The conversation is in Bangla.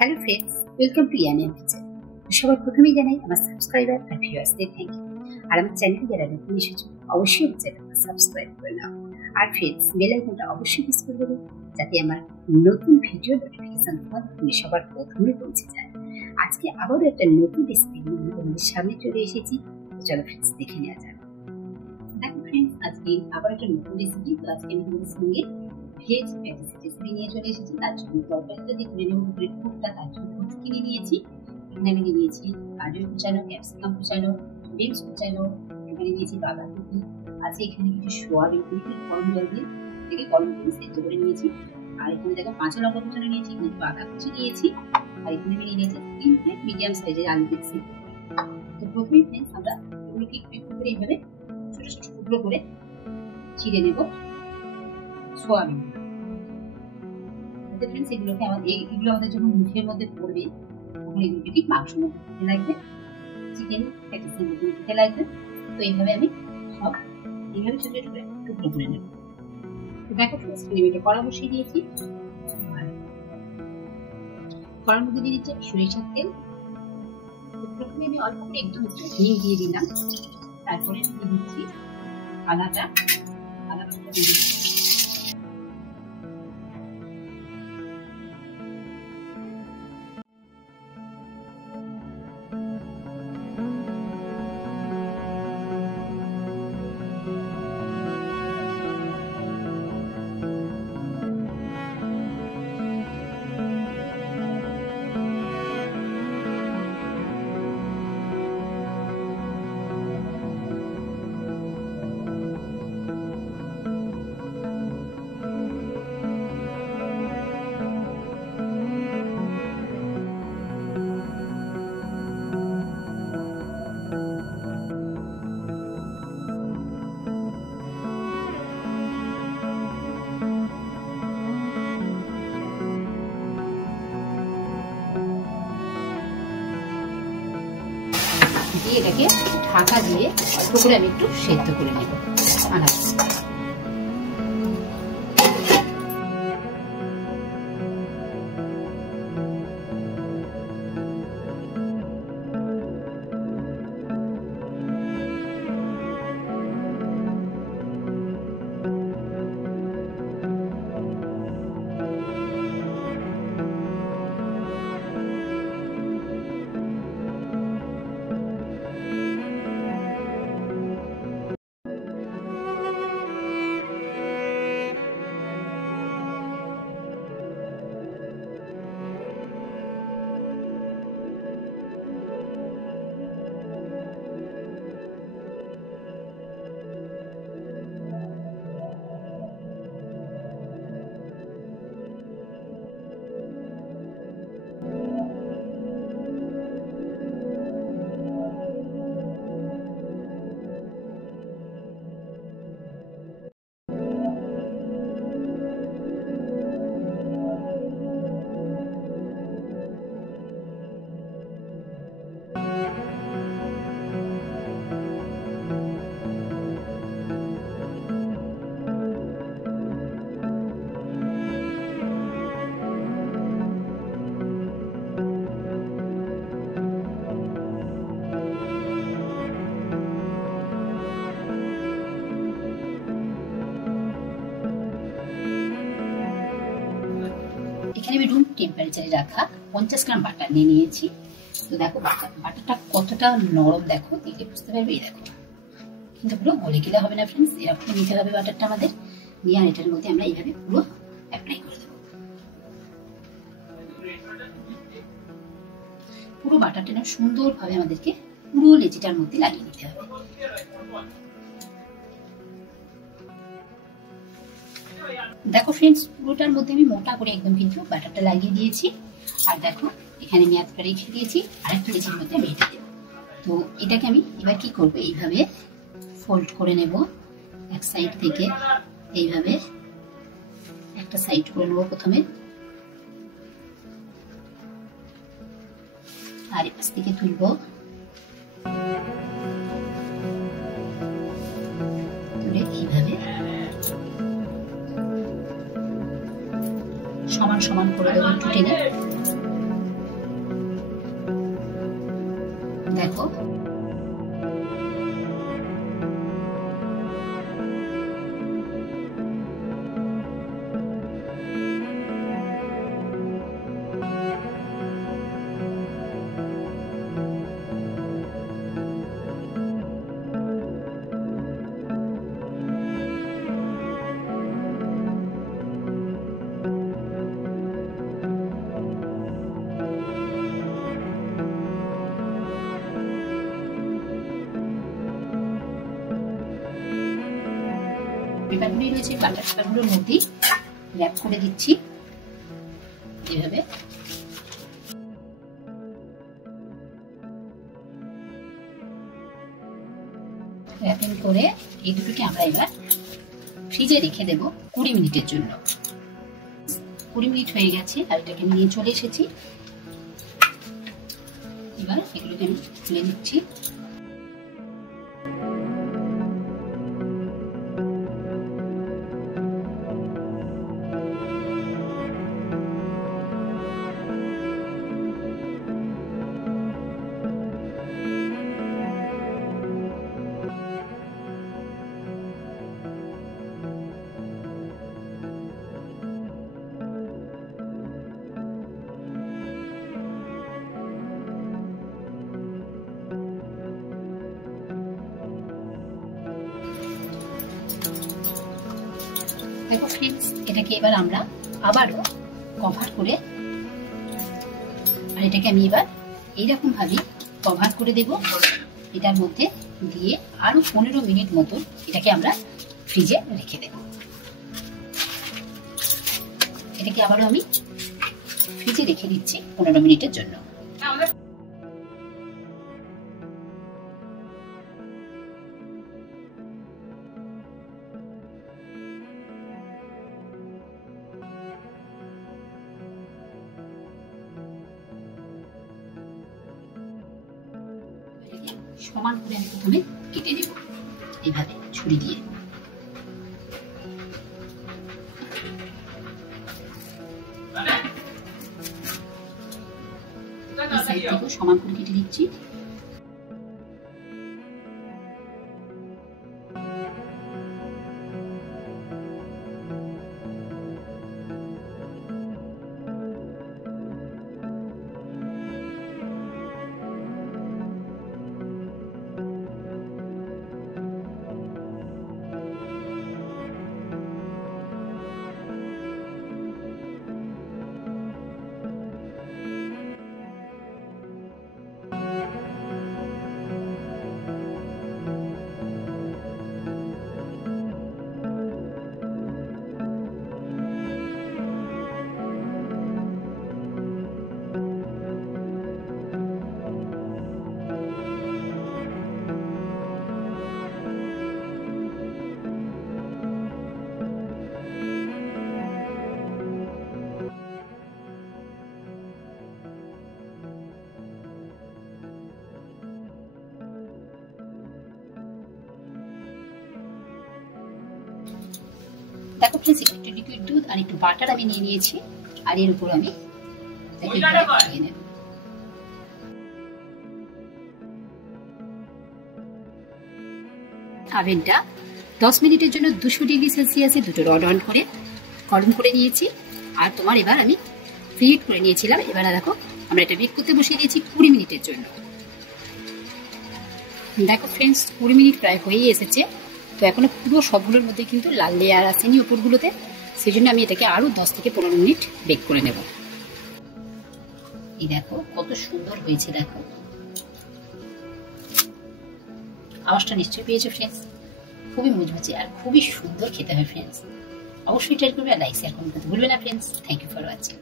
Hello friends, welcome to Yummy Yum kitchen. সবার প্রথমেই জানাই আমার সাবস্ক্রাইবার আর ভিউয়ার্সদের থ্যাংক ইউ। আর আমার চ্যানেলে যারা নতুন এসেছো অবশ্যই আমার চ্যানেলটা সাবস্ক্রাইব করে নাও। আর ফ্রেন্ডস, বেল আইকনটা অবশ্যই প্রেস করে দেবে যাতে আমার নতুন ভিডিও নোটিফিকেশন তোমাদের সবার প্রথমে পৌঁছে যায়। আজকে আবারও একটা নতুন রেসিপি নিয়ে তোমাদের সামনে চলে এসেছি। চলো ফ্রেন্ডস, দেখে নেওয়া যাক। দেখো ফ্রেন্ডস, আজকে আবার একটা নতুন রেসিপি। তো আজকে আমি তোমাদের সঙ্গে ভেজ প্যাটিস রেসিপি নিয়ে চলে এসেছি। তার জন্য তরকারিটা দিয়ে তুলে নেব ব্রেডফুটটা, তার জন্য কিনে নিয়েছি। এখানে আমি নিয়েছি গাজর কুচানো, ক্যাপসিকাম কুচানো, বিনস কুচানো, এখানে নিয়েছি বাঁধাকপি আছে, এখানে কিছু সোয়াবিন গরম জল দিয়ে থেকে গরম করে সেদ্ধ করে নিয়েছি। আর এখানে দেখো কাঁচা লঙ্কা কুচানো নিয়েছি, কিছু আদা কুচি নিয়েছি, আর এখানে আমি নিয়ে নিয়েছি 3 প্লেট মিডিয়াম সাইজের আলু দিয়েছি। তো প্রথমে ফ্রেন্ডস আমরা এগুলোকে একটু করে এইভাবে ছোট ছোট টুকরো করে ছিঁড়ে নেব সোয়াবিন। ফ্রেন্ডস এগুলো আমাদের যখন মুখের মধ্যে পড়বে তখন এগুলোকে ঠিক মাংসের মধ্যে খেতে লাগবে, চিকেন প্যাটিসের মধ্যে খেতে লাগবে। তো এইভাবে আমি সব এইভাবে ছোট ছোট করে টুকরো করে নেব। তো দেখো ফ্রেন্ডস, আমি এটা কড়া বসিয়ে দিয়েছি। কড়ার মধ্যে দিয়ে দিচ্ছি সরিষার তেল। তো প্রথমে আমি অল্প করে একটু ঘি দিয়ে দিলাম, তারপরে দিয়ে দিচ্ছি আদা বাটা দিয়ে দিচ্ছি। দিয়ে এটাকে ঢাকা দিয়ে অল্প করে আমি একটু সেদ্ধ করে নেব আনাজ। এখানে আমি রুম টেম্পারেচারে রাখা 50 গ্রাম বাটার নিয়ে নিয়েছি। তো দেখো বাটারটা কতটা নরম, দেখো দেখে বুঝতে পারবে। এই দেখো, কিন্তু পুরো গলে গেলে হবে না ফ্রেন্ডস, এরকম নিতে হবে বাটারটা আমাদের। নিয়ে আর এটার মধ্যে আমরা এইভাবে পুরো অ্যাপ্লাই করে দেবো। পুরো বাটারটা না সুন্দরভাবে আমাদেরকে পুরো লেচিটার মধ্যে লাগিয়ে নিতে হবে। দেখো ফ্রেন্ডস, পুরোটার মধ্যে আমি মোটা করে একদম কিন্তু বাটারটা লাগিয়ে দিয়েছি। আর দেখো এখানে আমি একটা রেখে দিয়েছি, আরেকটা লেচির মধ্যে আমি এটা দেবো। তো এটাকে আমি এবার কি করবো, এইভাবে ফোল্ড করে নেব এক সাইড থেকে, এইভাবে একটা সাইড করে নেবো প্রথমে, আর এপাশ থেকে তুলবো, তুলে এইভাবে সমান সমান করে দেবো একটু টেনে। পেপারগুলি রয়েছে বাটার পেপারগুলোর মধ্যেই র্যাপ করে দিচ্ছি এভাবে। র্যাপিং করে এই দুটোকে আমরা এবার ফ্রিজে রেখে দেব 20 মিনিটের জন্য। 20 মিনিট হয়ে গেছে আর এটাকে নিয়ে চলে এসেছি। এবার এগুলোকে আমি তুলে নিচ্ছি। দেখো ফ্রেন্ডস, এটাকে এবার আমরা আবারও কভার করে, আর এটাকে আমি এবার এইরকম ভাবে কভার করে দেব। এটার মধ্যে দিয়ে আরো 15 মিনিট মতন এটাকে আমরা ফ্রিজে রেখে দেব। এটাকে আবারও আমি ফ্রিজে রেখে দিচ্ছি 15 মিনিটের জন্য। সমান করে আমি প্রথমে কেটে নেব এইভাবে ছুরি দিয়ে। সাইড থেকেও সমান করে কেটে দিচ্ছি। দেখো ফ্রেন্ডস, একটু লিকুইড দুধ আর একটু বাটার আমি নিয়ে নিয়েছি, আর এর উপর আমি ওভেনটা 10 মিনিটের জন্য 200 ডিগ্রি সেলসিয়াসে দুটো রড অন করে গরম করে নিয়েছি। আর তোমার এবার আমি প্রিহিট করে নিয়েছিলাম। এবার দেখো আমরা এটা বেক করতে বসিয়ে দিয়েছি 20 মিনিটের জন্য। দেখো ফ্রেন্ডস, 20 মিনিট প্রায় হয়েই এসেছে। তো এখনো পুরো সবগুলোর মধ্যে কিন্তু লাল লেয়ার আসেনি উপরগুলোতে, সেই জন্য আমি এটাকে আরো 10 থেকে 15 মিনিট বেক করে নেব। এই দেখো কত সুন্দর হয়েছে, দেখো আওয়াজটা নিশ্চয়ই পেয়েছো ফ্রেন্ডস। খুবই মুচমুচে আর খুবই সুন্দর খেতে হয় ফ্রেন্ডস। অবশ্যই ট্রাই করবে আর লাইক শেয়ার করতে ভুলবে না friends. Thank you for watching.